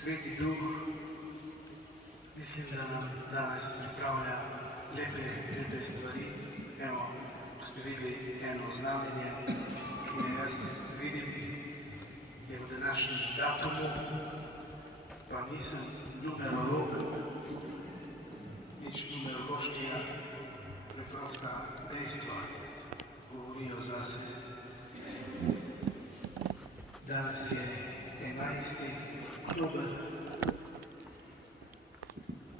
Sveti Duh, mislim, da nam danes pripravlja lepe stvari. Evo, ste videli eno znamenje, ki jaz vidim, je v današnjem datumu, pa nisem numerolog, nič numerološkega, preprosta dejstva govorijo zase. Danes je 11. oktober,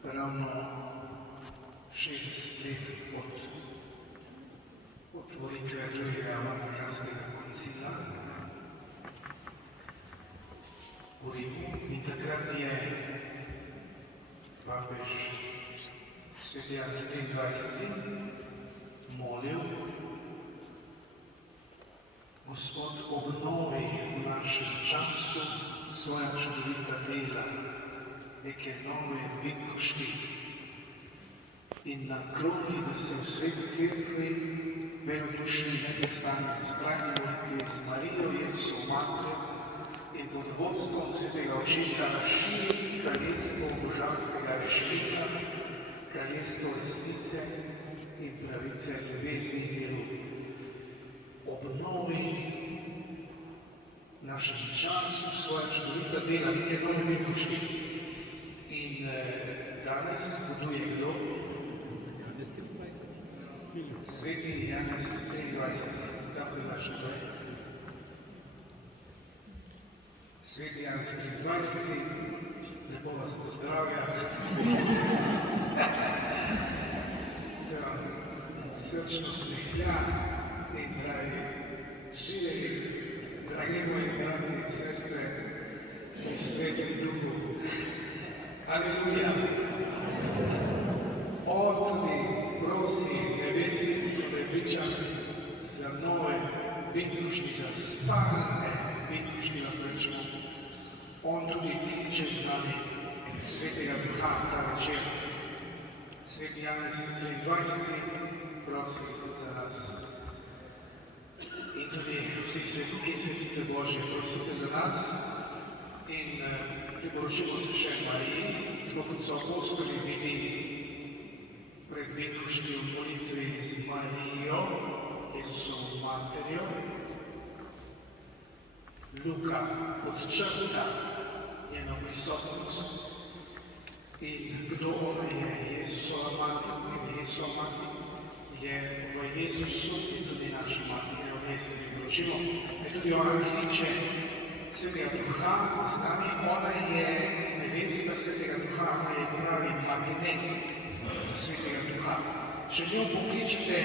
ravno 60 let od otvoritve drugega Vatikanskega koncila v Rimu, in takrat je papež Sveti Janez XXIII molil: Gospod, obnovi v našem času svoja čudovita dela, neke nove bitnosti, in nakloni, da se v Sveti Cerkvi verodušni neprestano sprani molitvi z Marijo, Jezusovo Materjo, in pod vodstvom Svetega Očeta širi kraljestvo božanskega rešilnika, kraljestvo resnice in pravice ljubezni in miru. Obnovi v našem času svoja čudovita dela, neke nove bitnosti. In danes buduje kdo? Sveti Janez XXIII. Da prinaša naprej. Sveti Janez XXIII. Lepo vas pozdravlja. Se vam srčno smehlja in pravi: živeli, dragi moji brati in sestre, v Svetem Duhu. Aleluja! On tudi prosi nebesi za prepričan, za nove bitnosti, za stalne bitnosti, lahko rečemo. On tudi kliče z nami Svetega Duha ta večer. Sveti Janez XXIII prosi za nas. In tudi vsi svetniki in svetice Božje prosite za nas in priporočimo se še Mariji, tako kot so apostoli bili pred bitnosti v molitvi z Marijo, Jezusovo Materjo. Luka podčrta njeno prisotnost in kdo ona je, Jezusova Mater, ker Jezusova Mater je v Jezusu in tudi naši Mater, o njej se priporočimo. In tudi ona kliče Svetega Duha z nami, ona je nevesta Svetega Duha, ona je pravi magnet za Svetega Duha. Če njo pokličete,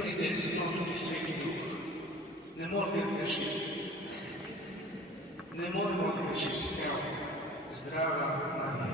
pride z njo tudi Sveti Duh. Ne morate zgrešiti. Ne moramo zgrešiti. Evo, zdrava Marija.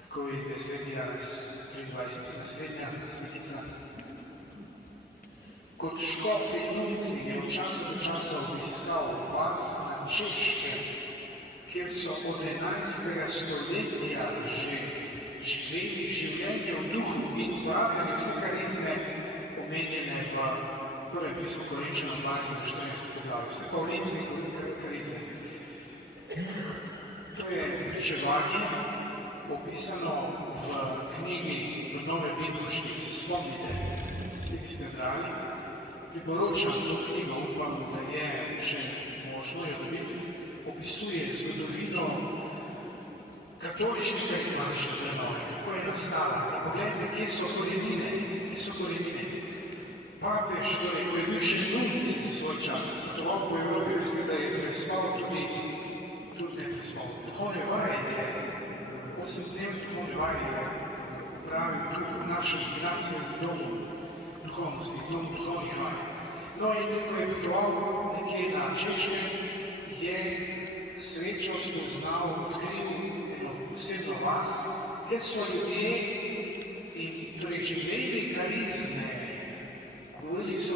Tako je Sveti Janez XXIII. Naslednja svetica. Kot škof in nunci je od časa do časa obiskal vas na Češkem, kjer so od 11. stoletja že živeli življenje v duhu in uporabljali vse karizme, omenjene v prvem pismu Korinčanom 12. poglavju. Vse pavlinske karizme. To je pričevanje opisano v knjigi v Nove bitnosti. Se spomnite, ki ste brali? Priporočam to knjigo, upam, da je še možno jo dobiti. Opisuje zgodovino katoliške karizmatične prenove, kako je nastala. Poglejte, kje so korenine. Papež, torej, ko je bil še nunci svoj čas, potoval po Evropi, veste, da je prespal tudi ne prespal. Duhovne vaje je, 8-dnevne duhovne vaje je upravil tudi v našem gimnaziju v domu duhovnosti, v domu duhovnih vaj. No in ko je potoval nekje na Češkem, je srečo spoznal, odkril eno posebno vas, kjer so ljudje in torej živeli karizme, govorili so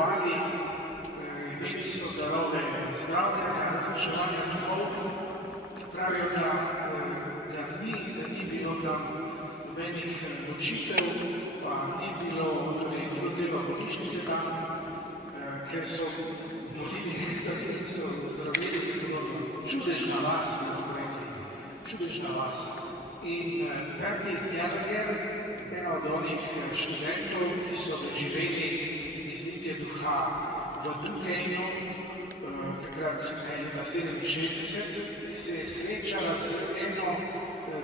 prerokovali, imeli so darove zdravljenja, razreševanja duhov. Pravijo, da ni bilo tam nobenih ločitev, pa ni bilo treba bolnišnice tam, ker so v molitvenih licah in so zdravili in podobno. Čudežna vas, čudežna vas. In Berti Gallagher, ena od onih študentov, ki so doživeli izlitje duha v Duquesnu, takrat leta 67, se je srečala z eno,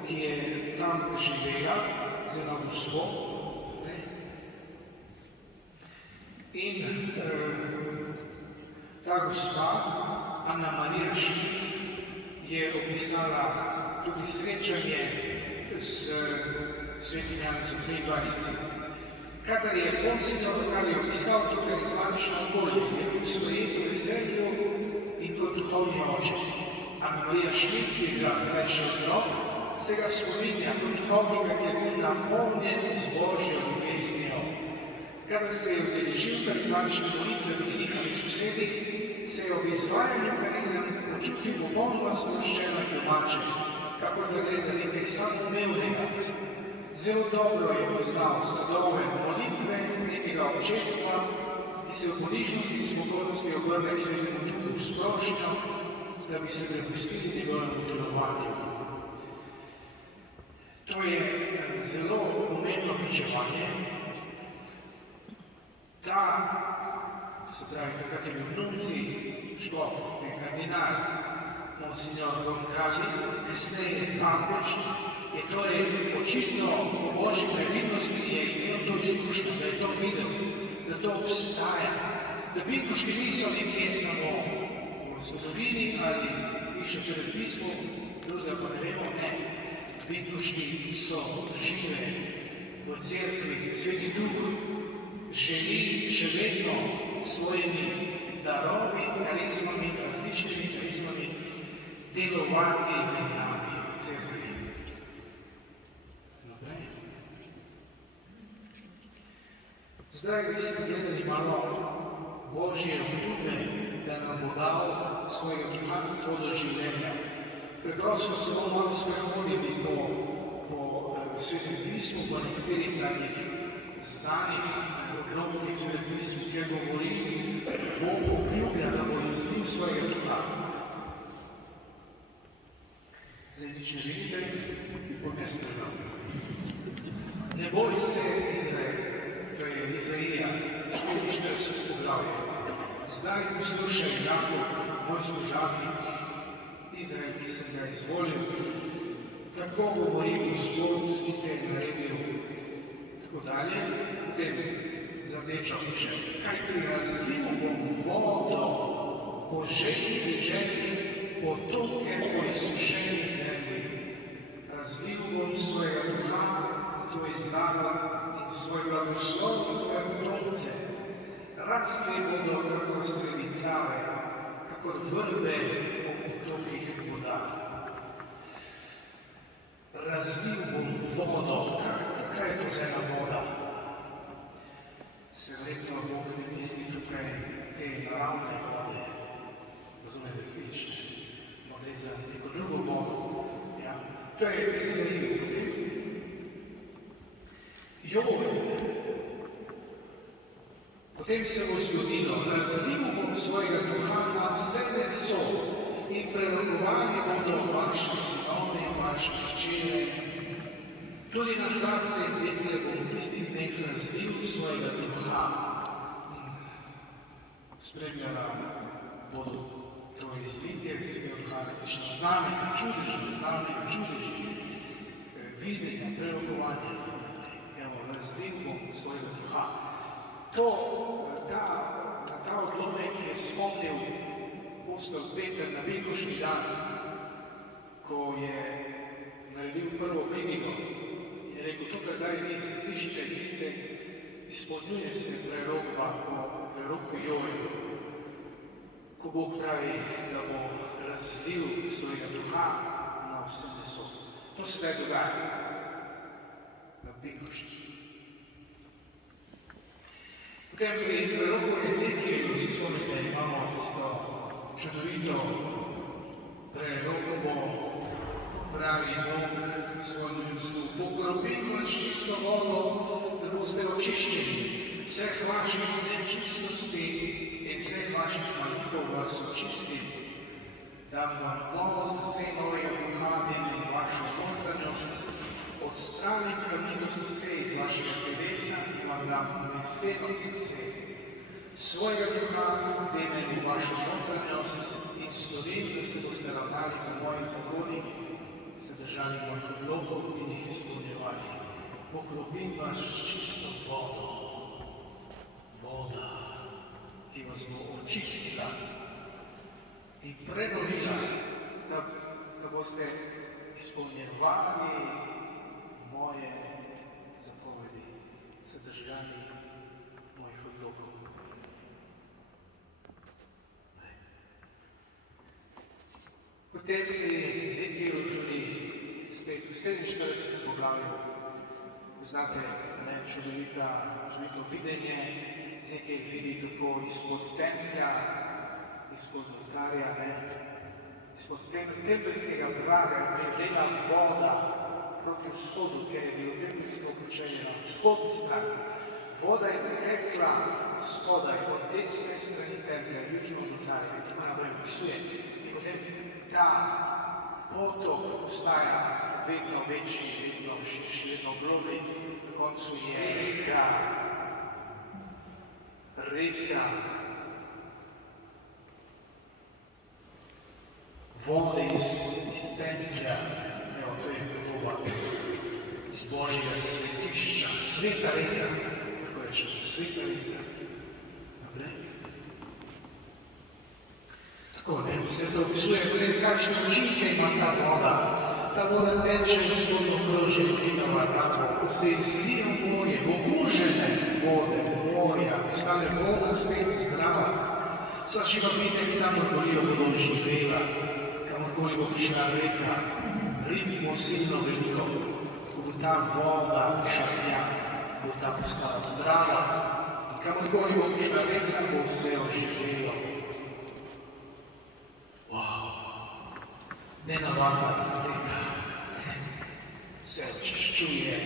ki je tam živela, z eno gospo. In ta gospa, Anna Marija Schmidt, je opisala tudi srečanje s svetim Janezom 23. Kadar je Monsignor Kralj obiskal to karizmatično okolje, je bil sprejet v veselju in kot duhovni oče. Anna Marija Schmidt, ki je bila več otrok, se ga spominja kot duhovnika, ki je bil napolnjen z Božjo ljubeznijo. Kadar se je udeležil karizmatične molitve pri njihovih sosedih, se je ob izvajanju karizem počutil popolnoma sproščeno in domače, kakor da gre za nekaj samoumevnega. Zelo dobro je poznal sadove molitve nekega občestva, ki se v ponižnosti in spokojnosti obrne k svetemu duhu sproščeno, da bi se prepustili njegovemu delovanju. To je zelo pomembno pričevanje. Se pravi, takrat je bil nunci, škof, kardinal, Monsignor Roncalli, kasneje papež, je torej očitno po Božji previdnosti je imel to izkušnjo, da je to videl, da to obstaja, da bitkoški niso nekje samo v zgodovini ali piše v pismu, drugega pa ne vemo, ne. Bitkoški so žive v cerkvi, Sveti Duh želi še vedno svojimi darovi, karizmami, različnimi karizmami delovati med nami v cerkvi. Naprej. Zdaj bi si pogledali malo Božje obljube, da nam bo dal svojega duha kot do življenja. Preprosto se bomo malo sprehodili po Svetem pismu, po nekaterih takih znanih odlomkih Svetem pismu, kjer govori, Bog obljublja, da bo izlil svojega duha. Zdaj nič ne vidite, bom jaz povedal. Ne boj se, Izrael, to je Izaija, 44 poglavje. Zdaj poslušaj, Jakob, moj služabnik, Izrael, ki sem ga izvolil, tako govori Gospod, ki te je naredil. Tako dalje, potem zadeča piše, kaj ti razlil bom vodo po želji želji, potoke po izsušeni zemlji. Razlil bom svojega duha na tvoj zarod in svoj blagoslov na tvoje potomce. Rasli bodo kakor sredi trave, kakor vrbe ob potokih voda. Razlil bom vodo, kaj je to za ena voda? Se verjetno Bog ne misli tukaj te naravne vode, razumete, fizične, no gre za neko drugo vodo. Ja, to je zanimivo. Potem se bo zgodilo, razlil bom svojega duha na vse meso in prerokovali bodo vaši sinovi in vaše hčere. Tudi na hlapce in dekle bom tistih dneh razlil svojega duha in spremljala bodo to izlitje svojega duha, različna znamenja, čudeži, videnja, prerokovanja. Evo, razlil bom svojega duha. Ta odlomek je spomnil apostol Peter na velikoški dan, ko je naredil prvo pridigo. Je rekel, tukaj zdaj vi slišite, vidite, izpolnjuje se prerokba po proroku Joelu, ko Bog pravi, da bo razlil svojega duha na vse meso. To se zdaj dogaja na velikoški. V Potem pri proroku Ezekielu, si spomnite, imamo tisto čudovito prerokovo, pravi Bog svojemu ljudstvu. Pokropim vas čisto vodo, da boste očiščeni. Vseh vaših nečistosti in vseh vaših malikov vas očistim. Dam vam novo srce novega duha, in vašo notranjost, odstravim kamnito srce iz vašega telesa in vam dam veselo srce. Svojega duha denem v vašo notranjost in storim, da se boste ravnali po mojih zakonih, se držali mojih odlokov in jih izpolnjevali. Pokropim vas čisto vodo. Voda, ki vas bo očistila in prenovila, da boste izpolnjevali moje zapovedi, se držali mojih odlokov. Potem pri Ezekielu tudi spet v 47. poglavju znate čudovito videnje. Ezekiel vidi, kako izpod templja, izpod oltarja, izpod tempeljskega praga je privrela voda proti vzhodu, ker je bilo tempeljsko počelje na vzhodni strani. Voda je tekla od spodaj, od desne strani templja, južno od oltarja, in tako naprej opisuje. In potem ta potok postaja vedno večji, vedno širši, vedno globlji, na koncu je reka vode iz templja, evo, to je podoba iz Božjega svetišča, sveta reka, kako rečemo, sveta reka. Naprej. Tako, vse to opisuje, kakšne učinke ima ta voda. Ta voda teče v spodnjo krožje Rinova raka, ko se izlija v morje, v obužene vode, morja, postane voda spet zdrava. Vsa živa bitja, ki tam okolijo, bodo živela, kamorkoli bo prišla reka, rib bo silno veliko, ko bo ta voda prišla tja, bo ta postala zdrava, in kamorkoli bo prišla reka, bo vse oživelo. Nenavadna reka se očiščuje,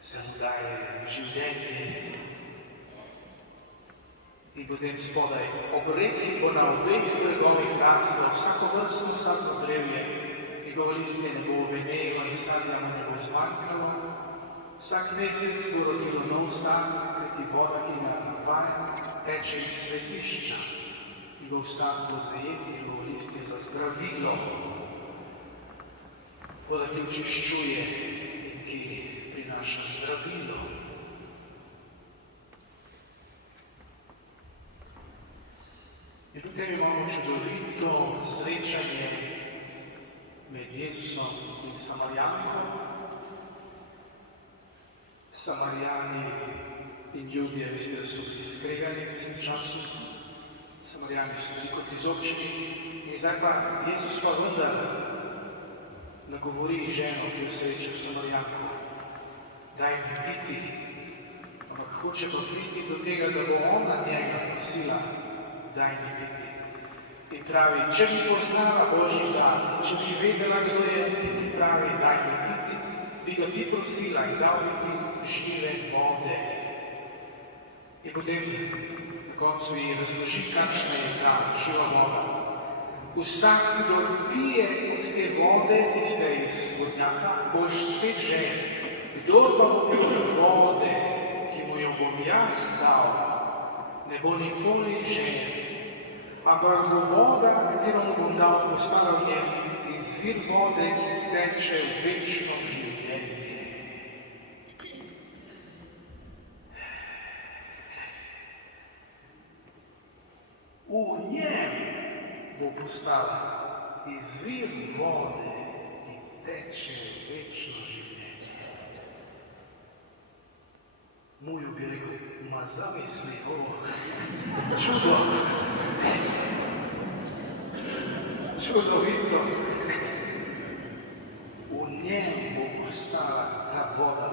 se mu daje življenje in potem spodaj ob reki bo na obeh bregovih raslo vsako vrsto, vsako drevje, njegovo listje ne bo venelo in sadja mu ne bo zmanjkalo. Vsak mesec bo rodilo nov sad, kajti voda, ki ga napaja, teče iz svetišča. Njegov sad bo zajet, njegovo listje za zdravilo. Voda, ki očiščuje in ki prinaša zdravilo. In potem imamo čudovito srečanje med Jezusom in Samarjanko. Samarijani in Judje, veste, da so bili skregani v tem času. Samarijani so bili kot izobčeni in zdaj pa Jezus pa vendar nagovori ženo, ki jo sreča Samarijanko. Daj mi piti, ampak hoče pa priti do tega, da bo ona njega prosila, daj mi piti. In pravi, če bi poznala Božji dar, če bi vedela, kdo je, in ti pravi, daj mi piti, bi ga ti prosila in dal bi ti žive vode. In potem na koncu ji razloži, kakšna je ta živa voda. Vsak, kdo pije od te vode, tiste iz vodnjaka, boš spet žejen. Kdor pa bo pil od vode, ki mu jo bom jaz dal, ne bo nikoli žejen. Ampak bo voda, katero mu bom dal, postala v njem izvir vode, ki teče v večno življenje. V njem bo postala izvir vode, ki teče v večno življenje. Muju bi rekel, ma zamisli, čudo, čudovito. V njem bo postala ta voda,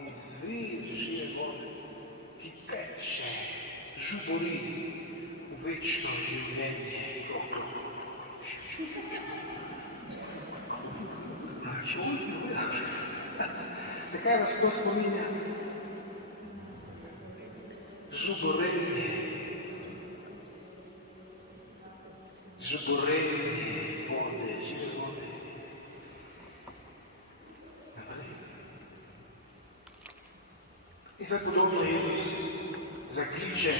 izvir žive vode. žubori v večno življenje. Kaj vas to spominja? Žuborenje. Žuborenje vode, žive vode. Naprej. In zdaj podobno Jezus zakliče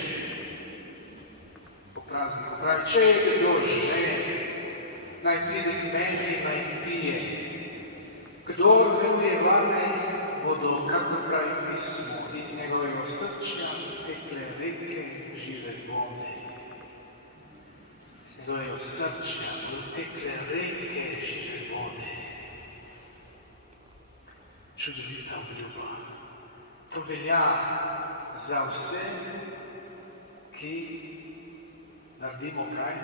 po prazniku. Pravi, če je kdo žejen, naj pride k meni, naj pije. Kdor veruje vame, bodo, kako pravi pismo, iz njegovega srčja tekle reke žive vode. Iz njegovega srčja bodo tekle reke žive vode. Čudovita obljuba. To velja za vse, ki naredimo kaj?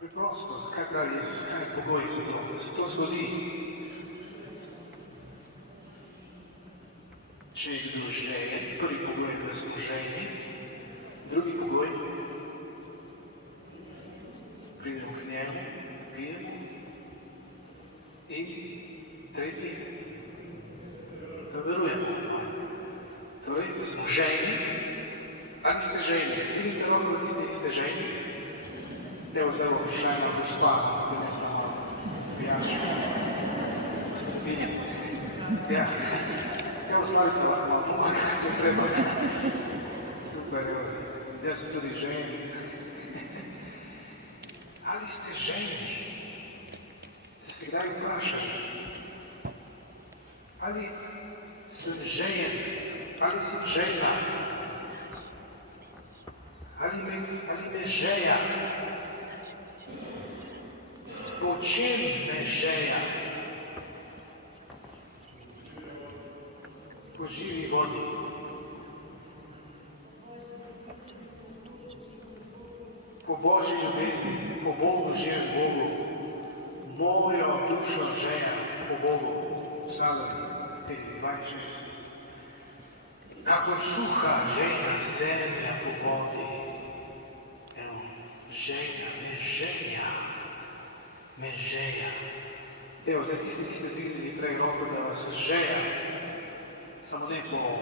Preprosto, kaj pravi Jezus, kaj je pogoj za to, da se to zgodi? Če je kdo žejen, prvi pogoj je, da smo žejni, drugi pogoj, pridemo k njemu, pijemo, in tretji, da verujemo. Torej, da smo žejni, ali ste žejni? Vidite roko, da ste žejni? Evo zdaj bo prišla ena gospa, prinesla malo pijačo. Ste spinjeni? Ja. Evo Slavica lahko malo pomaga, če treba. Super, evo. Jaz sem tudi žejni. Ali ste žejni? Ste se kdaj vprašali? Ali sem žejen? Ali sem žejna? Ali me žeja? Po čem me žeja? Po živi vodi. Po Božji ljubezni, po Bogu živem Bogu. Mojo dušo žeja po Bogu. Psalm 62. Kakor suha žeja zemlja po vodi. Evo, žeja, me žeja. Me žeja. Evo, zdaj tisti, ki ste dvignili prej roko, da vas žeja, samo ne po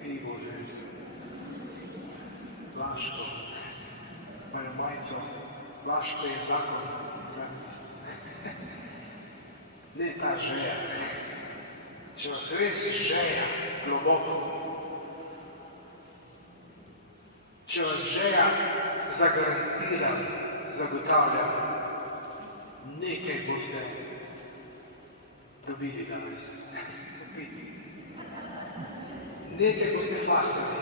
pivu, Laško, imajo majico, Laško je zakon, ne ta žeja. Če vas res žeja globoko, če vas žeja zagarantiram, zagotavljam, nekaj boste dobili danes. Nekaj boste fasali.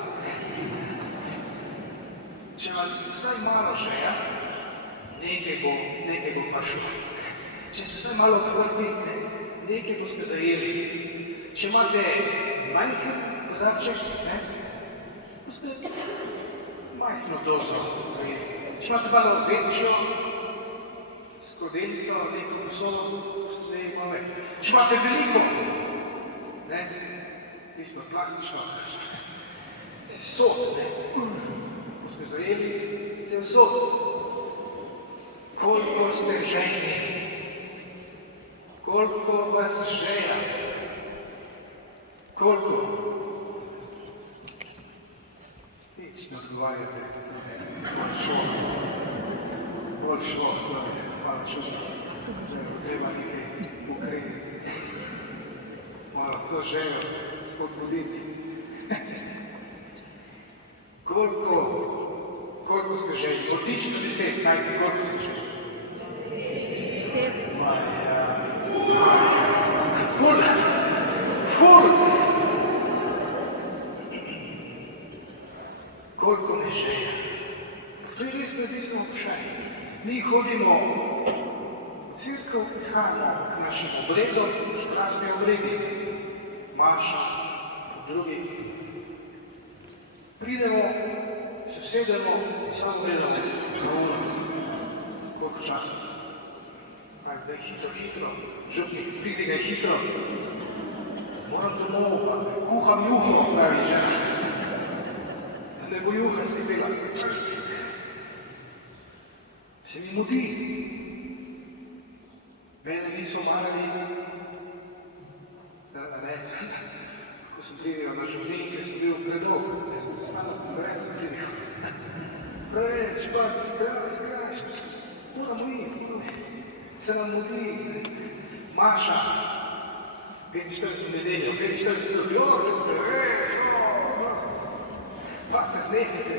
Če vas vsaj malo žeja, nekaj bo prišlo. Če ste vsaj malo odprti, nekaj boste zajeli. Če imate majhen kozarček, boste majhno dozo zajeli. Če imate malo večjo skodelico, neko posolo, boste zajeli malo več. Če imate veliko, tisto plastično, sod, boste zajeli cel sod. Koliko ste žejni, koliko vas žeja, koliko? Nič ne odgovarjate, bolj šlo, to je malo čudno, da je treba nekaj ukreniti, malo to željo spodbuditi. Koliko ste željni? Odlično 10, najti, koliko ste željni? 10. Maja. Ful! Koliko me želja? To je res predvisno vprašanje. Mi hodimo v cerkev, prihajamo k našim obredom, so krasni obredi. Maša, drugi. Pridemo, se sedemo in samo gledamo na uro. Koliko časa? Da je hitro, župnik, pridi ga hitro. moram domov, pa kuham juho, pravi žena. Da ne bo juha skrbela. Se mi mudi. Mene niso marali, ko sem pridel na življenje, ker sem bil predolg. Preveč sem pridel. Preveč, pa ti zgraš. Moramo iti. Se nam mudi. Maša. 45 nedeljo, 45 nedeljo, preveč. Pater, nehajte.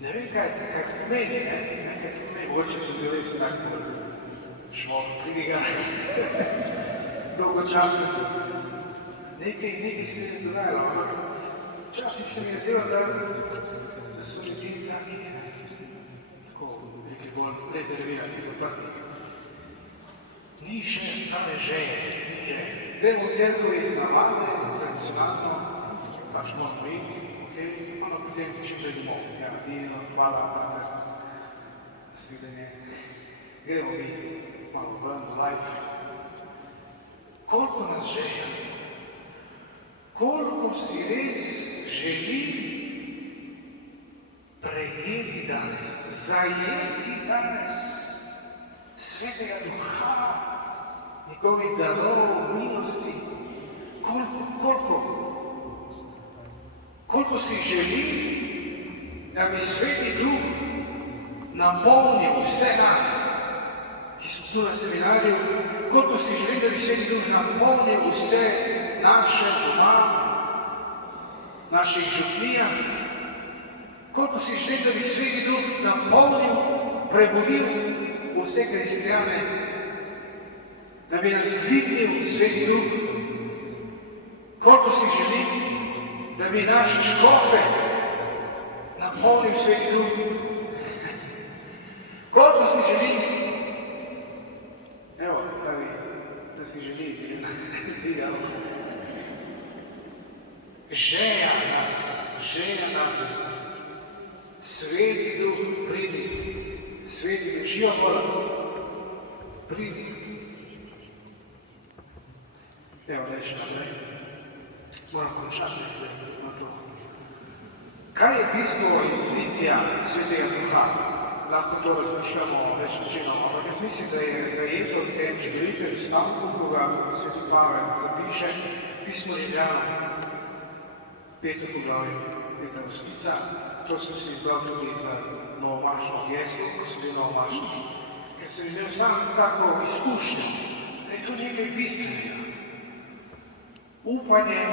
Ne vem, kaj to pomeni, kaj to pomeni. Mogoče sem bil res tako šmok, pridiga. Dolgo časa. Nekaj se je dogajalo, ampak včasih se mi je zdelo, da so ljudje taki, tako rekli bolj rezervirani, zaprti. Ni še, tam je žeje. Gremo v cerkev iz navade, tradicionalno, pač moramo iti, malo potem čim želimo. Ja, Dino, hvala, pater, nasvidenje. Gremo mi malo ven, live. Koliko nas žeja? Koliko si res želim prejeti danes, zajeti danes Svetega Duha, njegovih darov, milosti? Koliko si želim, da bi Sveti Duh napolnil vse nas, ki smo tu na seminarju, koliko si želim, da bi Sveti Duh napolnil vse naše doma, naših župnijah, koliko si želim, da bi Sveti Duh napolnil, prebudil vse kristjane, da bi nas dvignil Sveti Duh, koliko si želim, da bi naše škofe napolnil Sveti Duh, koliko si želim, evo, pravi, da si želi, žeja nas, Sveti Duh, pridi, Sveti Duh, živa Boga, pridi. Evo, reči naprej, moram končati na to. Kaj je pismo izlitja Svetega Duha? Lahko to razmišljamo več načinov, ampak jaz mislim, da je zajeto v tem čudovite stavku, ko ga Sveti Pavel zapiše, pismo Rimljanom, 5. poglavje, 5. vrstica. To sem si izbral tudi za novomašno geslo, ko sem bil novomašni, ker sem imel sam tako izkušnjo, da je to nekaj bistvenega. Upanje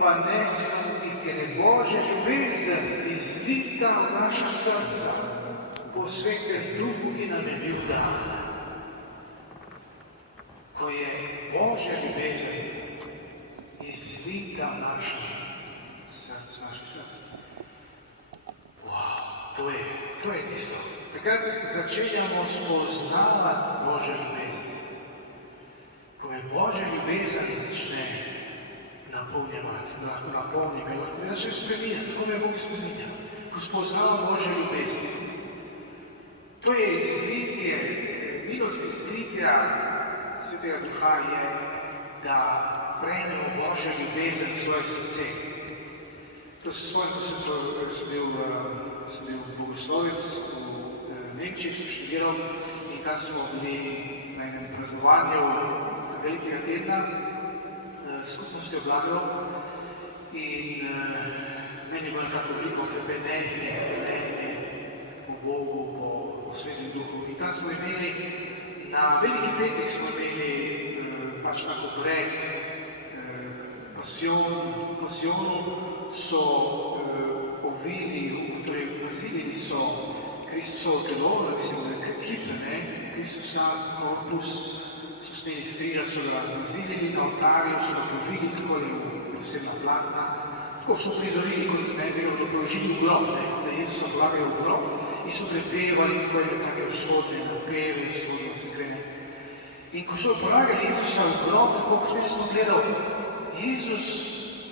pa ne ostavi, ker je Božja ljubezen izlita v naša srca po Svetem Duhu, ki nam je bil dan. Ko je Božja ljubezen izlita v naša srca. Wow, to je tisto. Takrat začenjamo spoznavati Božjo ljubezen. Ko je Božja ljubezen začne napolnjevati, lahko napolni me, lahko me začne spreminjati, tako me Bog spominja, ko spoznava Božjo ljubezen. To je izlitje, milost izlitja Svetega Duha je, da prejmemo Božjo ljubezen v svoje srce. To se spomnim, ko sem bil bogoslovec v Nemčiji, sem študiral in tam smo bili na enem praznovanju velikega tedna, skupnostjo Blagrov in meni je bilo tako veliko hrepenenje po Bogu, po Svetem Duhu. In tam smo imeli, na Veliki petek smo imeli pač tako pred pasijonu so ovili, torej nazivili so Kristusovo telo, da bi se bile kipe, Kristusa, korpus, so smeli skrižati, so ga nazivili na oltarju, so ga povili takole v posebna platna. Tako so prizorili, kot da položili v grob, da Jezusa polagajo v grob in so prepevali take vzhodne napeve, vzhodne vznekrene. In ko so polagali Jezusa v grob, tako ko smo gledali, Jezus,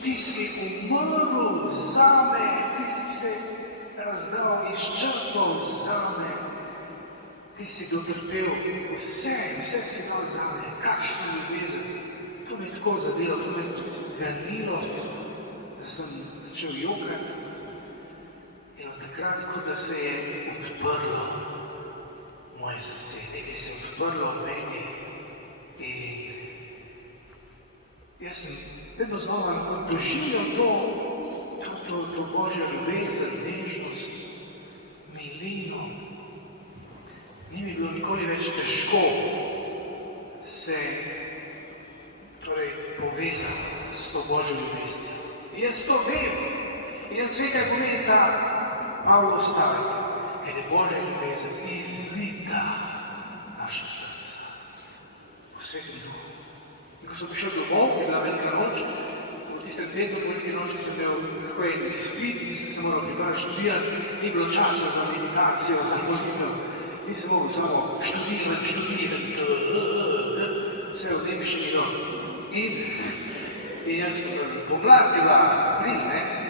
ti si umrl zame, ti si se razdal, izčrpal zame, ti si dotrpel vse si dal zame, kakšna ljubezen. me je tako zadelo, to me je ganilo, da sem začel jokati. In od takrat, kot da se je odprlo moje srce, nekaj se je odprlo v meni. In jaz sem vedno znova doživljal to Božjo ljubezen, nežnost, milino. Ni mi bilo nikoli več težko se povezati s to Božjo ljubeznijo. In jaz to vem. In jaz vem, kaj pomeni ta Pavlov stavek, ker je Božja ljubezen izlita naša srca. V Svetem Duhu. In ko sem prišel domov, je bila velika noč, v tistem tednu velike noči sem imel tako en izpit, nisem se moral pripraviti študirati, ni bilo časa za meditacijo, za molitev. Nisem mogel samo študirati, vse v nemščini. In jaz pomlad je bila april,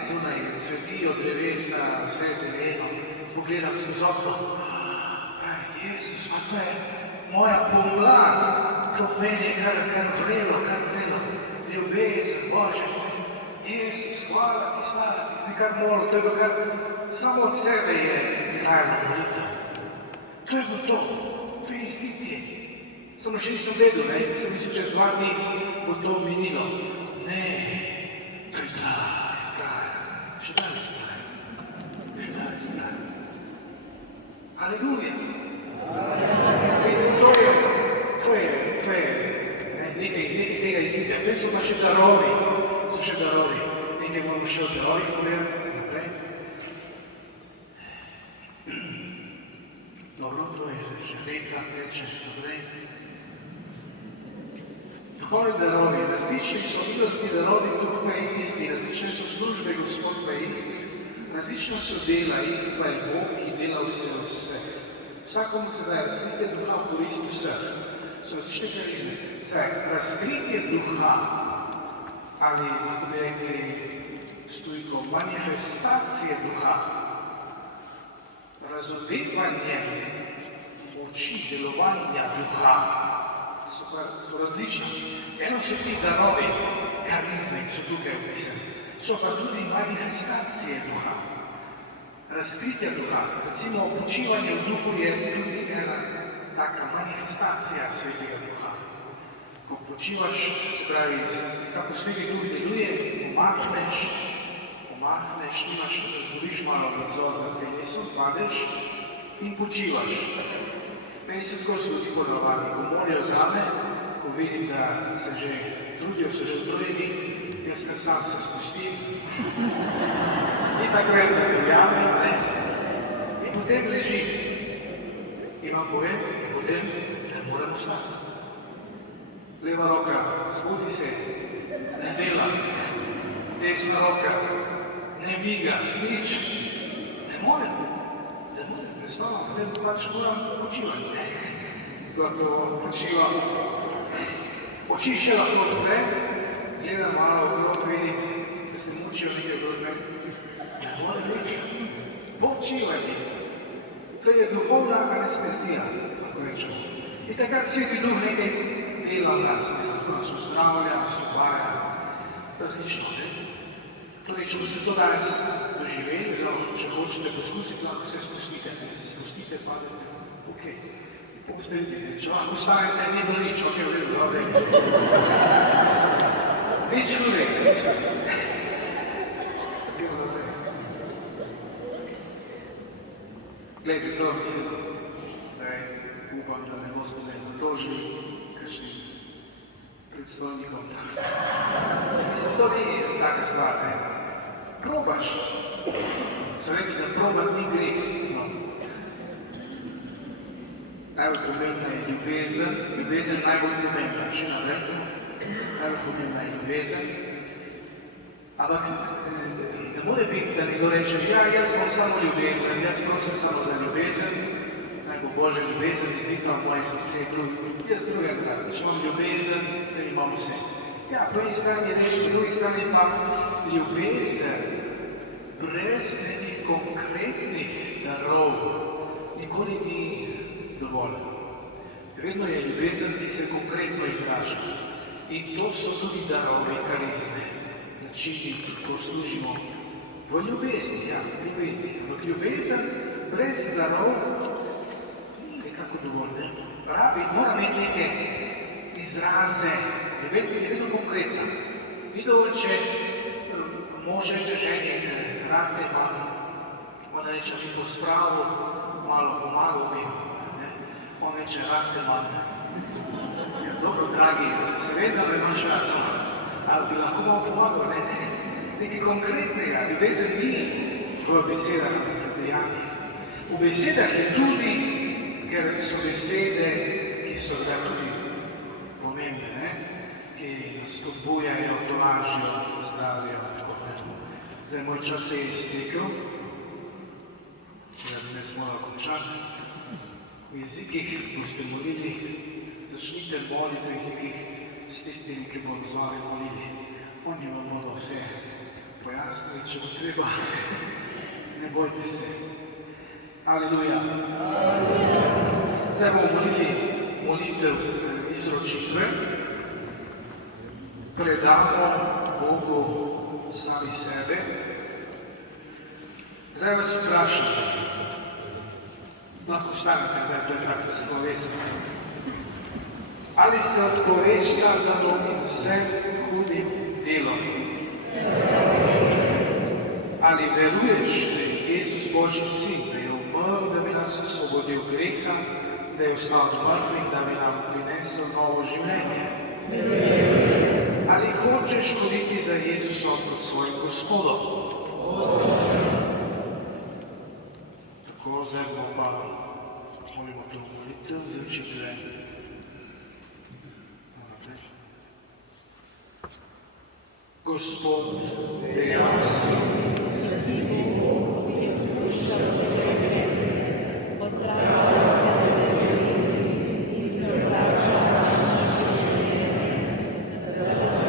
zunaj cvetijo drevesa, vse zeleno, spogledam skozi okno. Jezus, pa to je moja pomlad, to meni je kar vrelo, ljubezen, Bože, Jezus, hvala ti, slava ti, nekaj molil, to je bilo kar, samo od sebe je trajno molitev. To je bilo to je izlitje. Samo še nisem vedel, sem mislil, čez 2 dni bo to minilo. Ne, to je traja. Še danes traja. Aleluja. To je nekaj tega izlitja. To so pa še darovi. Nekaj bomo še o darovih povedali naprej. Dobro, to je že reka, reče, naprej. Duhovni darovi, različni so milostni darovi, Duh pa je isti, različne so službe, Gospod pa je isti, različna so dela, isti pa je Bog, ki dela vse. Vsakomu se daje razkritje duha v korist vseh. So različne karizme. Razkritje duha, ali kako bi rekli stojko, manifestacije duha, razumevanje moči delovanja duha, so različni. Eno so ti darovi, karizme, ki so tukaj opisani, so pa tudi manifestacije duha, razkritja duha. Recimo, počivanje v duhu je tudi ena taka manifestacija Svetega Duha. Ko počivaš, se pravi, kako Sveti Duh deluje, omahneš, izgubiš malo nadzor nad telesom, padeš in počivaš. Meni se tako zgodi ponavadi, ko molijo zame, ko vidim, da se že trudijo, so že utrujeni, jaz kar sam se spustim. In tako vem, da verjamem, in potem ležim. In vam povem, potem ne morem ostati. Leva roka, zbudi se, ne dela. Desna roka, ne miga, nič. Ne morem. Predstavljam, potem pač moram počivati. Gotovo počivam. Oči še lahko odprem, gledam malo okrog, vidim, da se mučijo nekaj okrog mene. Ne morem nič. Počivati. To je duhovna anestezija, lahko rečemo. In takrat Sveti Duh nekaj dela v nas, nas uzdravlja, nas uvaja, različno. Torej, če boste to danes doživeli, oziroma če hočete poskusiti, lahko se spustite. Spustite, padete, ok. Če lahko ustavite, ni bilo nič, ok, v redu, dobro. Nič drugega, nič drugega. Glejte, to bi se zdaj upam, da ne boste zdaj zatožili kakšnim predstojnikom. Mislim, to ni taka stvar, Probaš. So rekli, da probat ni greh. Najbolj pomembna je ljubezen. Ljubezen je najbolj pomembna. Še naprej. Najbolj pomembna je ljubezen. Ampak ne more biti, da nekdo reče, ja, jaz bom samo ljubezen, jaz prosim samo za ljubezen, naj bo Božja ljubezen izlita v moje srce. Jaz drugem pravim, če imam ljubezen, da imam vse. Ja, po eni strani je res, po drugi strani pa ljubezen brez nekih konkretnih darov nikoli ni dovolj. Vedno je ljubezen, ki se konkretno izraža. In to so tudi darovi karizme, načini, kako služimo v ljubezni, ja, v ljubezni. Ampak ljubezen brez darov ni nekako dovolj, ne? Mora imeti neke izraze, ljubezen je vedno konkretna. Ni dovolj, če može ženi rad te mami, ona reče, mi bo spravil, malo pomagal mi, on reče, rad te mami. Ja, dobro, dragi, seveda me imaš rad sama, ali bi lahko malo pomagal, ne? Nekaj konkretnega, ljubezen ni v besedah, v dejanjih. V besedah je tudi, ker so besede, ki so tudi pomembne, ne? Ki nas spodbujajo, tolažijo, zdravijo, tako ne. Zdaj, moj čas se je iztekel, ne smo končali. V jezikih boste molili, začnite moliti v jezikih s tistimi, ki bodo z vami molili. Oni vam bodo vse pojasnili, če bo treba. Ne bojte se. Aleluja. Zdaj bomo molili molitev izročitve. Predamo Bogu sami sebe. Zdaj vas vprašam, lahko stanete, zdaj to je kakšna slovesna. Ali se odpoveč Satanu in vsem hudim delom? Ali veruješ, da je Jezus Božji sin, da je umrl, da bi nas osvobodil greha, da je ostal od mrtvih, da bi nam prinesel novo življenje? Ali hočeš hoditi za Jezusom kot svojim Gospodom? Tako, zdaj bomo pa molimo to molitev za učitelje. Gospod, dejal si, da si Bog, ki je puščal vse, pozdravljal se in prevračal naše življenje, da bi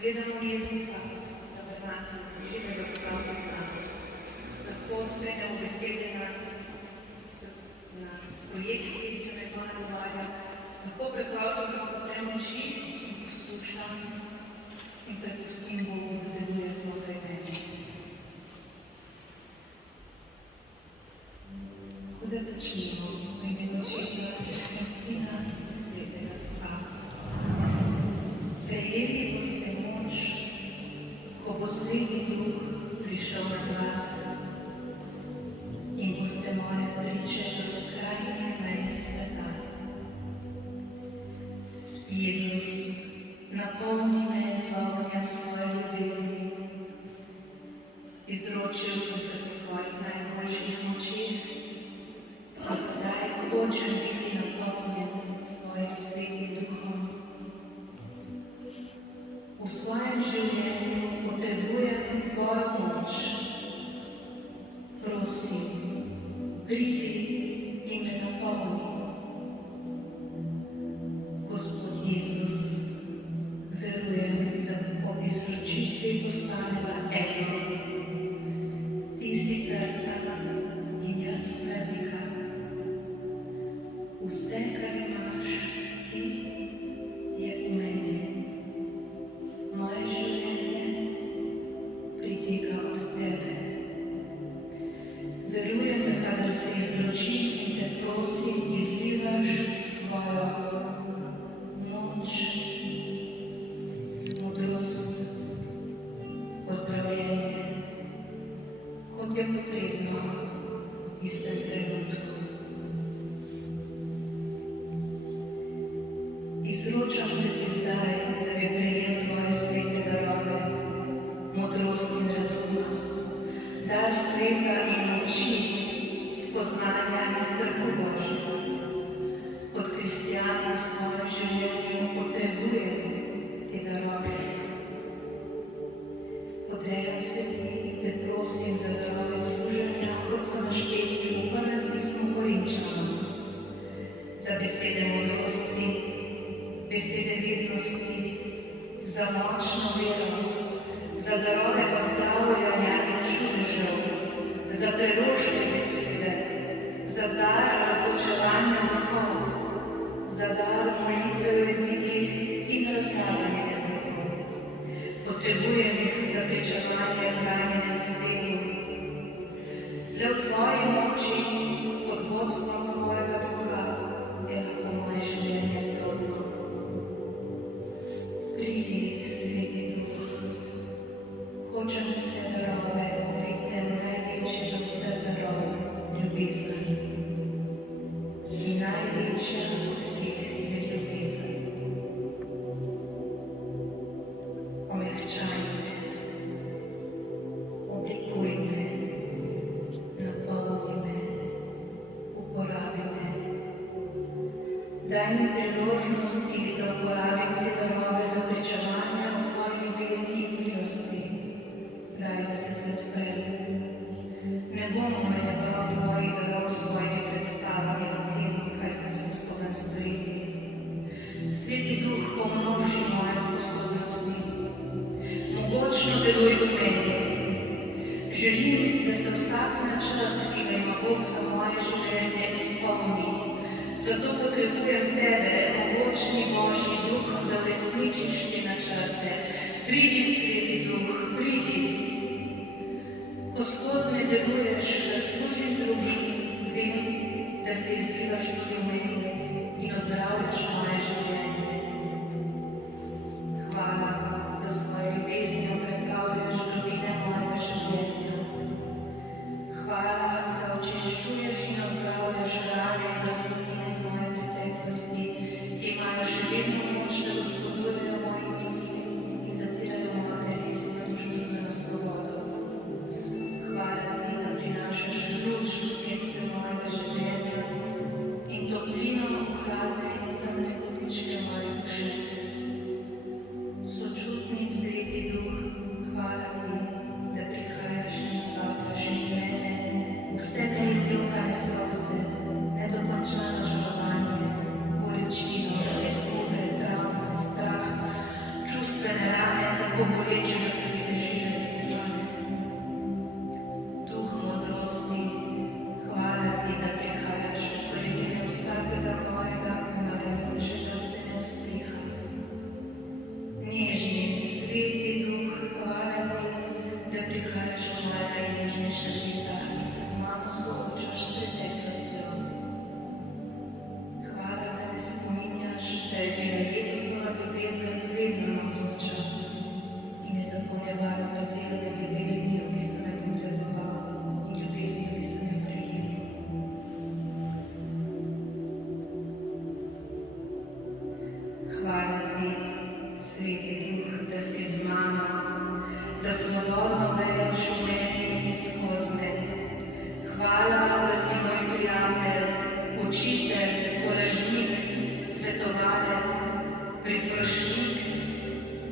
gledamo Jezusa, da vrnati živega pravnika, lahko sprejmemo besede na projekciji, če me to nagovarja, Tako preprosto zaprem oči in poslušam in prepustim Bogu, da deluje znotraj mene. Da začnemo v imenu Očeta in Sina in Svetega Duha. Prejeli boste moč, ko bo Sveti Duh prišel na vas in boste moje priče do skrajne meje sveta. Jezus, napolni me z ognjem svoje ljubezni. Izročil sem se po svojih najboljših močeh, a sedaj hočem biti napolnjen s tvojim Svetim Duhom. V svojem življenju potrebujem tvojo moč. Prosim, pridi in me napolni. Gospod Jezus, verujem, da po izročitvi postaneva eno. Ti si crkva in jaz veliha. Vse, kar imaš ti, je v meni. Moje življenje priteka od tebe. Verujem, da kadar se izročim in te prosim, izlivaš svojo moč, modrost, pozdravljenje, kot je potrebno v tistem trenutku. Izročam se ti zdaj, da bi prejel tvoje svete darove, modrost in razumnost, dar sveta in moči, spoznanja in strahu Božjega. Kot kristjan v svojem življenju potrebujem te darove. Podrejam se ti in te prosim za darove služenja, kot so našteti v prvem pismu Korinčanom, za besede modrosti, besede vednosti, za močno vero, za darove pozdravljanja in čudežev, za preroške besede, za dar razločevanja duhov, za dar molitve v jezikih in razlaganje jezikov. Potrebujem jih za pričevanje v ranjenem svetu. Le v tvoji moči, pod vodstvom tvojega duha, je lahko moje življenje plodno. Pridi, Sveti Duh, hočem vse darove ovite v največji od vseh darov, ljubezen. In največja od teh je ljubezen. Omehčaj me, oblikuj me, napolni me, uporabi me. Daj mi priložnosti, da uporabim te darove za pričevanje o tvoji ljubezni in milosti. Daj, da se zaodprem. Ne bom omejeval tvojih darov s svojimi predstavami o tem, kaj sem sposoben storiti. Sveti Duh, pomnoži moje sposobnosti. Mogočno deluj v meni. Želim, da se vsak načrt, ki ga ima Bog za moje življenje, izpolni. Zato potrebujem tebe, mogočni Božji Duh, da uresničiš te načrte. Pridi, Sveti Duh, pridi. Ko skozi me deluješ, da služim drugim, vem, da se izlivaš v meni in ozdravljaš moje življenje. Hvala, da svoje ljubeznijo preplavljaš globine mojega življenja. Hvala, da očiščuješ in ozdravljaš rane in razlomine iz moje preteklosti, ki imajo še vedno moč, da gospodujejo moji misli in zatirajo mojo telesno in čustveno svobodo. Hvala ti, da prinašaš luč v srce mojega življenja in spominjaš, da je bila Jezusova ljubezen vedno navzoča in je zapolnjevala vrzelo med ljubeznijo, ki sem jo potrebovala, in ljubeznijo, ki sem jo prejela. Hvala ti, Sveti Duh, da si z mano, da svobodno veješ v meni in skozi mene. Hvala, da si moj prijatelj, učitelj, tolažnik, svetovalec, priprošnik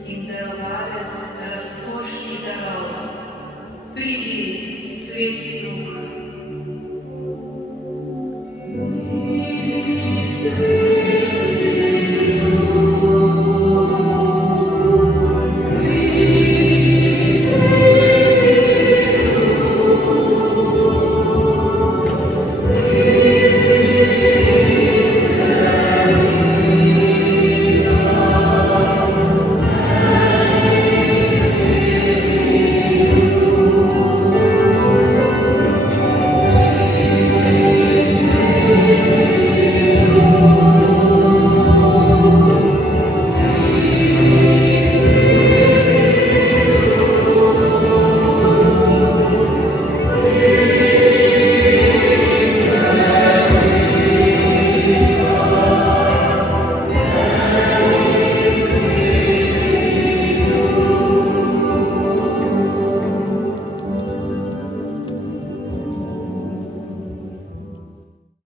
in darovalec razkošnih darov. Pridi, Sveti Duh,